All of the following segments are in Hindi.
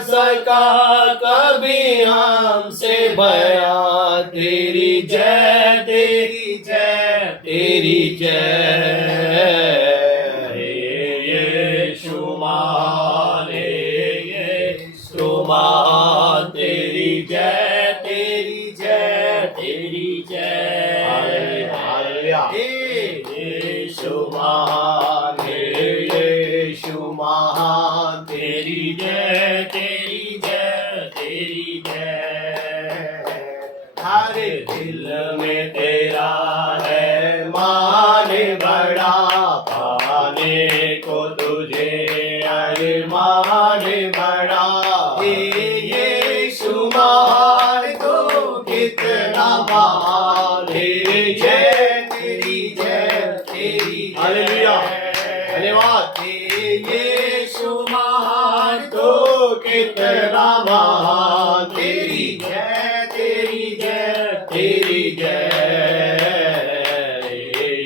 सका कभी हमसे बयां, तेरी जय तेरी जय तेरी जय। यीशु महान, यीशु महान, तेरी जय तेरी जय तेरी जय। हालेलुया। यीशु महान, यीशु महान, तेरी जय तेरी जय तेरी जय। हर दिल में तेरा है मान बड़ा, पाने को तुझे अरमान बड़ा। यीशु महान तो कितना महान, जय तेरी जय तेरी। हालेलुया, धन्यवाद। यीशु महान तो कितना महान, तेरी जय तेरी जय तेरी जय।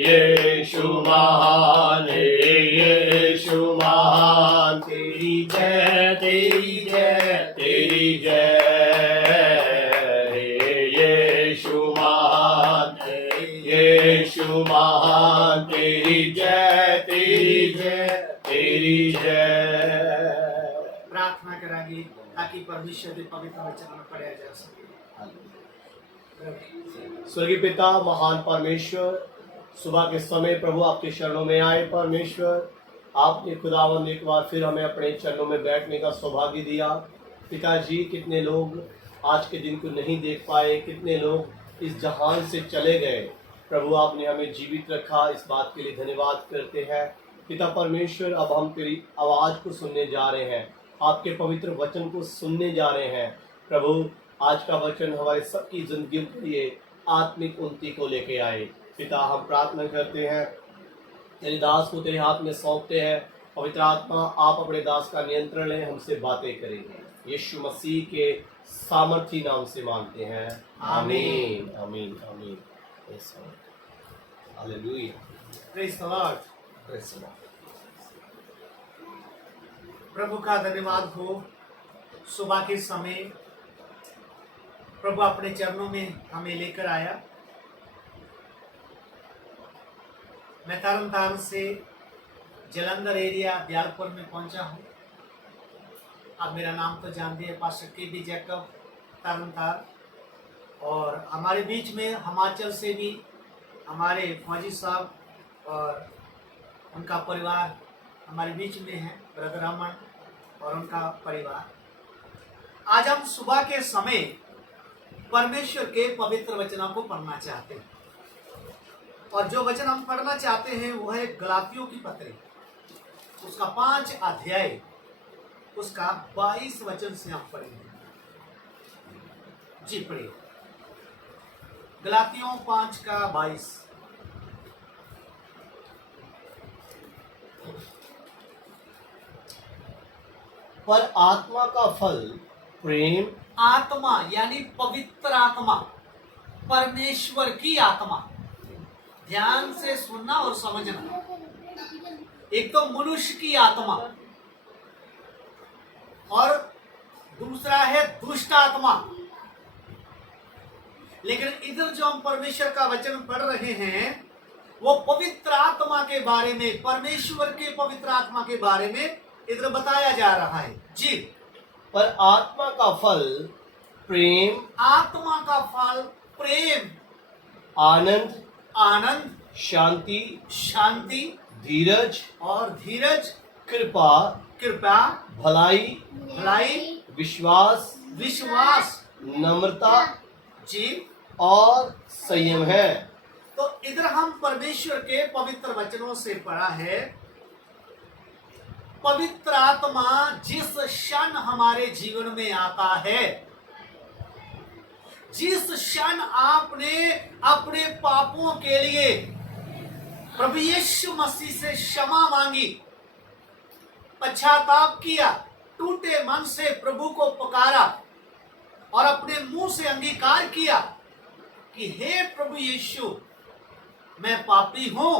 यीशु महान, यीशु महान, तेरी जय तेरी जय तेरी जय। यीशु महान, यीशु महान, तेरी जय तेरी जय तेरी जय। प्रार्थना करांगे ताकि परमेश्वर के पवित्र वचन में पढ़ा जा सके। स्वर्गीय पिता, महान परमेश्वर, सुबह के समय प्रभु आपके चरणों में आए। परमेश्वर, आपने खुदावंद एक बार फिर हमें अपने चरणों में बैठने का सौभाग्य दिया। पिताजी, कितने लोग आज के दिन को नहीं देख पाए, कितने लोग इस जहान से चले गए। प्रभु, आपने हमें जीवित रखा, इस बात के लिए धन्यवाद करते हैं। पिता परमेश्वर, अब हम तेरी आवाज़ को सुनने जा रहे हैं, आपके पवित्र वचन को सुनने जा रहे हैं। प्रभु, आज का वचन हमारे सबकी जिंदगी के लिए आत्मिक उन्नति को लेके आए। पिता, हम प्रार्थना करते हैं, तेरे दास को तेरे हाथ में सौंपते हैं। पवित्र आत्मा, आप अपने दास का नियंत्रण लें, हमसे बातें करेंगे। यीशु मसीह के सामर्थी नाम से मांगते हैं, आमीन आमीन आमीन। Hallelujah, praise the lord. Praise the lord. प्रभु का धन्यवाद हो। सुबह के समय प्रभु अपने चरणों में हमें लेकर आया। मैं तरनतारण से जलंधर एरिया दयालपुर में पहुंचा हूं। आप मेरा नाम तो जानते हैं, पास्टर के.बी. जैकब तरनतार। और हमारे बीच में हिमाचल से भी हमारे फौजी साहब और उनका परिवार हमारे बीच में है, ब्रदर अमन और उनका परिवार। आज हम सुबह के समय परमेश्वर के पवित्र वचनों को पढ़ना चाहते हैं। और जो वचन हम पढ़ना चाहते हैं वो है गलातियों की पत्री, उसका 5 अध्याय, उसका 22 वचन से हम पढ़ेंगे। जी पढ़िए, गलातियों 5 का 22। पर आत्मा का फल प्रेम, आत्मा यानी पवित्र आत्मा, परमेश्वर की आत्मा। ध्यान से सुनना और समझना। एक तो मनुष्य की आत्मा और दूसरा है दुष्ट आत्मा। लेकिन इधर जो हम परमेश्वर का वचन पढ़ रहे हैं वो पवित्र आत्मा के बारे में, परमेश्वर के पवित्र आत्मा के बारे में इधर बताया जा रहा है। जी, पर आत्मा का फल प्रेम, आत्मा का फल प्रेम, आनंद, आनंद, शांति, शांति धीरज और धीरज, कृपा, कृपा, भलाई, भलाई, विश्वास, विश्वास, नम्रता जी और संयम है। तो इधर हम परमेश्वर के पवित्र वचनों से पढ़ा है, पवित्र आत्मा जिस क्षण हमारे जीवन में आता है, जिस क्षण आपने अपने पापों के लिए प्रभु यीशु मसीह से क्षमा मांगी, पश्चाताप किया, टूटे मन से प्रभु को पुकारा और अपने मुंह से अंगीकार किया कि हे प्रभु यीशु, मैं पापी हूं,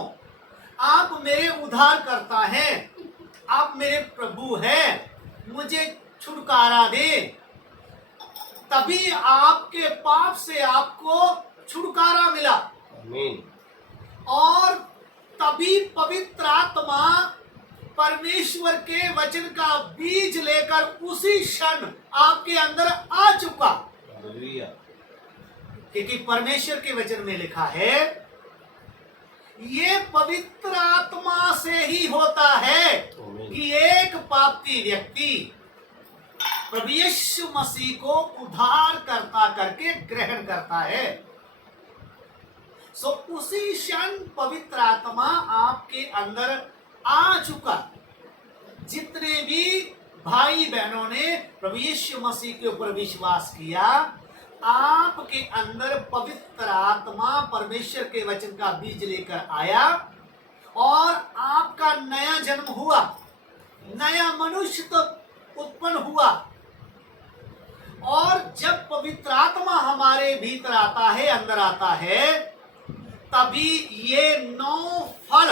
आप मेरे उद्धार करता हैं, आप मेरे प्रभु हैं, मुझे छुटकारा दे, तभी आपके पाप से आपको छुटकारा मिला। आमीन। और तभी पवित्र आत्मा परमेश्वर के वचन का बीज लेकर उसी क्षण आपके अंदर आ चुका। हालेलुया। क्योंकि परमेश्वर के वचन में लिखा है, ये पवित्र आत्मा से ही होता है कि एक पापी व्यक्ति प्रभु यीशु मसीह को उद्धार करता करके ग्रहण करता है। सो उसी क्षण पवित्र आत्मा आपके अंदर आ चुका। जितने भी भाई बहनों ने प्रभु यीशु मसीह के ऊपर विश्वास किया, आपके अंदर पवित्र आत्मा परमेश्वर के वचन का बीज लेकर आया और आपका नया जन्म हुआ, नया मनुष्य तो उत्पन्न हुआ। और जब पवित्र आत्मा हमारे भीतर आता है, अंदर आता है, तभी ये 9 फल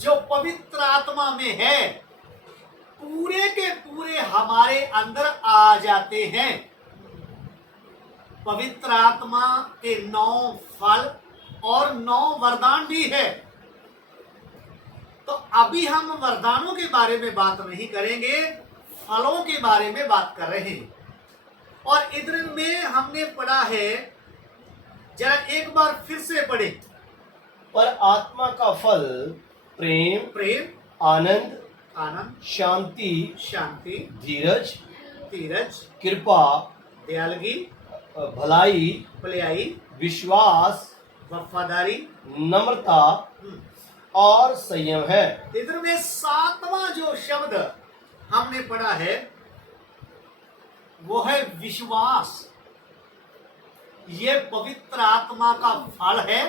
जो पवित्र आत्मा में है पूरे के पूरे हमारे अंदर आ जाते हैं। पवित्र आत्मा के 9 फल और 9 वरदान भी है। तो अभी हम वरदानों के बारे में बात नहीं करेंगे, फलों के बारे में बात कर रहे हैं। और इधर में हमने पढ़ा है, जरा एक बार फिर से पढ़े। पर आत्मा का फल प्रेम, आनंद, शांति, धीरज, कृपा, दयालगी, भलाई, विश्वास, वफादारी, नम्रता और संयम है। इधर में 7वां जो शब्द हमने पढ़ा है वो है विश्वास। ये पवित्र आत्मा का फल है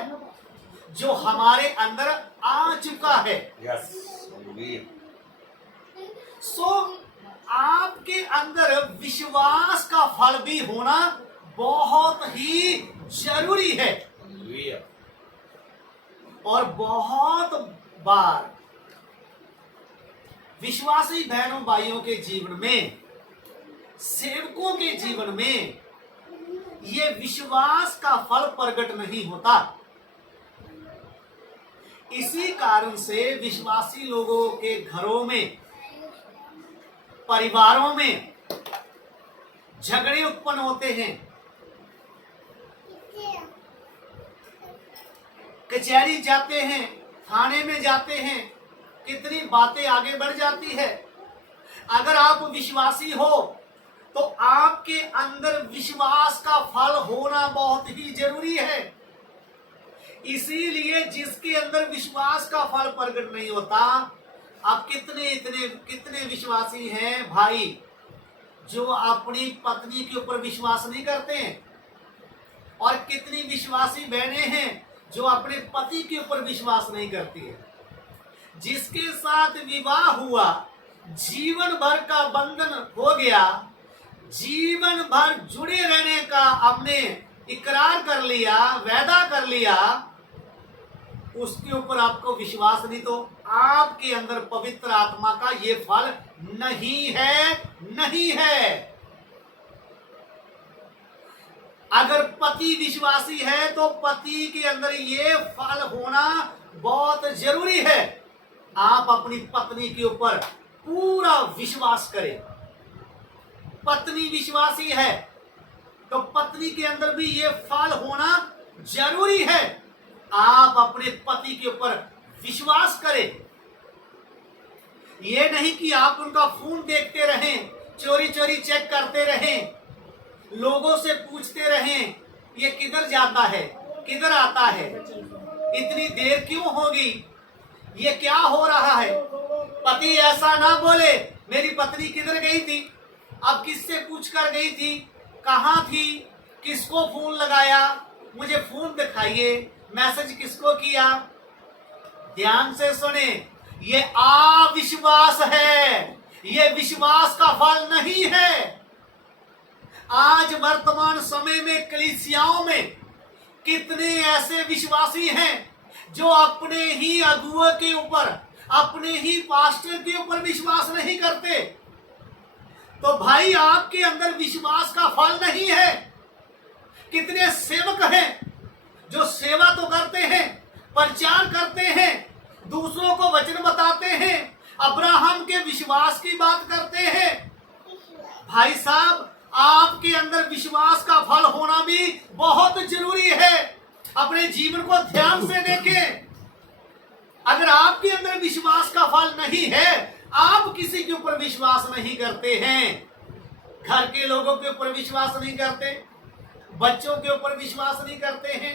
जो हमारे अंदर आ चुका है। सो आपके अंदर विश्वास का फल भी होना बहुत ही जरूरी है। और बहुत बार विश्वासी बहनों भाइयों के जीवन में, सेवकों के जीवन में ये विश्वास का फल प्रकट नहीं होता। इसी कारण से विश्वासी लोगों के घरों में, परिवारों में झगड़े उत्पन्न होते हैं, कचहरी जाते हैं, थाने में जाते हैं, कितनी बातें आगे बढ़ जाती है। अगर आप विश्वासी हो तो आपके अंदर विश्वास का फल होना बहुत ही जरूरी है। इसीलिए जिसके अंदर विश्वास का फल प्रकट नहीं होता, आप कितने विश्वासी हैं भाई जो अपनी पत्नी के ऊपर विश्वास नहीं करते हैं, और कितनी विश्वासी बहनें हैं जो अपने पति के ऊपर विश्वास नहीं करती है। जिसके साथ विवाह हुआ, जीवन भर का बंधन हो गया, जीवन भर जुड़े रहने का हमने इकरार कर लिया, वादा कर लिया, उसके ऊपर आपको विश्वास नहीं, तो आपके अंदर पवित्र आत्मा का ये फल नहीं है। अगर पति विश्वासी है तो पति के अंदर ये फल होना बहुत जरूरी है। आप अपनी पत्नी के ऊपर पूरा विश्वास करें। पत्नी विश्वासी है तो पत्नी के अंदर भी ये फल होना जरूरी है। आप अपने पति के ऊपर विश्वास करें। ये नहीं कि आप उनका फोन देखते रहें, चोरी चोरी चेक करते रहें, लोगों से पूछते रहें ये किधर जाता है, किधर आता है, इतनी देर क्यों होगी, ये क्या हो रहा है। पति ऐसा ना बोले मेरी पत्नी किधर गई थी, अब किससे पूछ कर गई थी, कहाँ थी, किसको फोन लगाया, मुझे फोन दिखाइए, मैसेज किसको किया। ध्यान से सुने, ये अविश्वास है, ये विश्वास का फल नहीं है। आज वर्तमान समय में कलीसियाओं में कितने ऐसे विश्वासी हैं जो अपने ही अगुओं के ऊपर, अपने ही पास्टर के ऊपर विश्वास नहीं करते। तो भाई आपके अंदर विश्वास का फल नहीं है। कितने सेवक हैं जो सेवा तो करते हैं, प्रचार करते हैं, दूसरों को वचन बताते हैं, अब्राहम के विश्वास की बात करते हैं। भाई साहब, आपके अंदर विश्वास का फल होना भी बहुत जरूरी है। अपने जीवन को ध्यान से देखें। अगर आपके अंदर विश्वास का फल नहीं है, आप किसी के ऊपर विश्वास नहीं करते हैं, घर के लोगों के ऊपर विश्वास नहीं करते, बच्चों के ऊपर विश्वास नहीं करते हैं,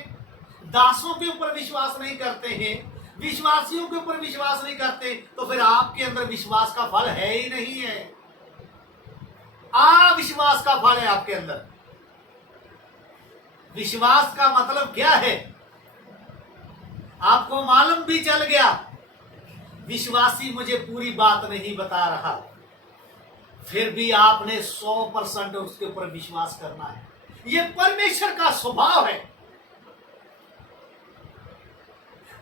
दासों के ऊपर विश्वास नहीं करते हैं, विश्वासियों के ऊपर विश्वास नहीं करते, तो फिर आपके अंदर विश्वास का फल है ही नहीं है। अविश्वास का फल है आपके अंदर। विश्वास का मतलब क्या है? आपको मालूम भी चल गया विश्वासी मुझे पूरी बात नहीं बता रहा, फिर भी आपने 100% उसके ऊपर विश्वास करना है। यह परमेश्वर का स्वभाव है।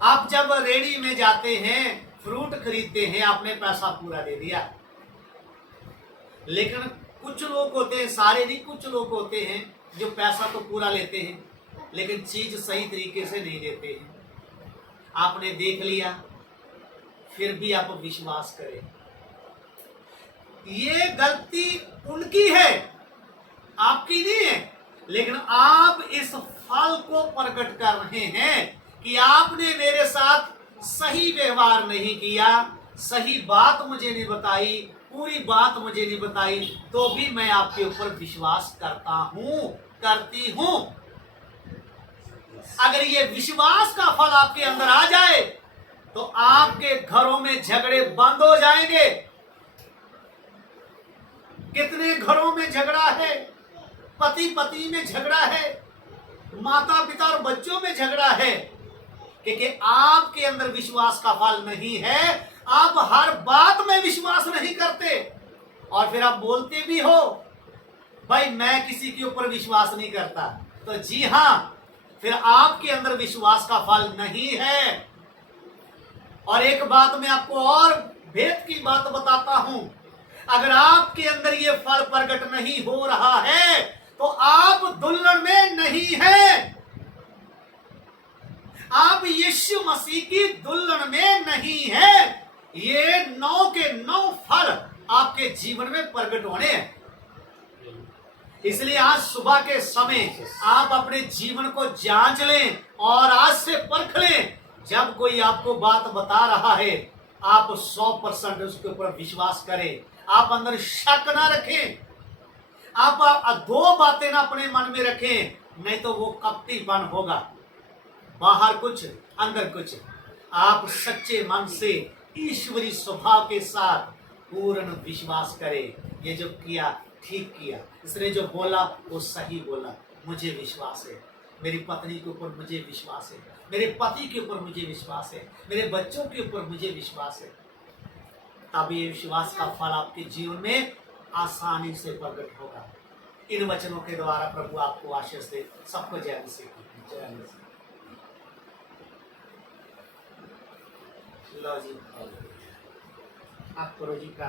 आप जब रेडी में जाते हैं, फ्रूट खरीदते हैं, आपने पैसा पूरा दे दिया, लेकिन कुछ लोग होते हैं, सारे नहीं, कुछ लोग होते हैं जो पैसा तो पूरा लेते हैं लेकिन चीज सही तरीके से नहीं देते हैं। आपने देख लिया, फिर भी आप विश्वास करें, ये गलती उनकी है, आपकी नहीं है। लेकिन आप इस फल को प्रकट कर रहे हैं कि आपने मेरे साथ सही व्यवहार नहीं किया, सही बात मुझे नहीं बताई, पूरी बात मुझे नहीं बताई, तो भी मैं आपके ऊपर विश्वास करता हूं, करती हूं। अगर ये विश्वास का फल आपके अंदर आ जाए तो आपके घरों में झगड़े बंद हो जाएंगे। कितने घरों में झगड़ा है, पति पत्नी में झगड़ा है, माता पिता और बच्चों में झगड़ा है, क्योंकि आपके अंदर विश्वास का फल नहीं है। आप हर बात में विश्वास नहीं करते और फिर आप बोलते भी हो भाई मैं किसी के ऊपर विश्वास नहीं करता, तो जी हां, फिर आपके अंदर विश्वास का फल नहीं है। और एक बात मैं आपको और भेद की बात बताता हूं, अगर आपके अंदर ये फल प्रकट नहीं हो रहा है तो आप दुल्हन में नहीं हैं, आप यीशु मसीह की दुल्हन में नहीं हैं। ये 9 के 9 फल आपके जीवन में प्रकट होने हैं। इसलिए आज सुबह के समय आप अपने जीवन को जांच लें और आज से परख लें। जब कोई आपको बात बता रहा है, आप 100% उसके ऊपर विश्वास करें, आप अंदर शक ना रखें। आप 2 बातें ना अपने मन में रखें, नहीं तो वो कपटीपन होगा, बाहर कुछ अंदर कुछ। आप सच्चे मन से ईश्वरी स्वभाव के साथ पूर्ण विश्वास करें। ये जो किया ठीक किया, इसने जो बोला वो सही बोला, मुझे विश्वास है। मेरी पत्नी के ऊपर मुझे विश्वास है, मेरे पति के ऊपर मुझे विश्वास है, मेरे बच्चों के ऊपर मुझे विश्वास है। तब ये विश्वास का फल आपके जीवन में आसानी से प्रकट होगा। इन वचनों के द्वारा प्रभु आपको आशीष दे। सबको जय मसीह। जय मसीह। लो जी, आप करो जी प्रार्थना।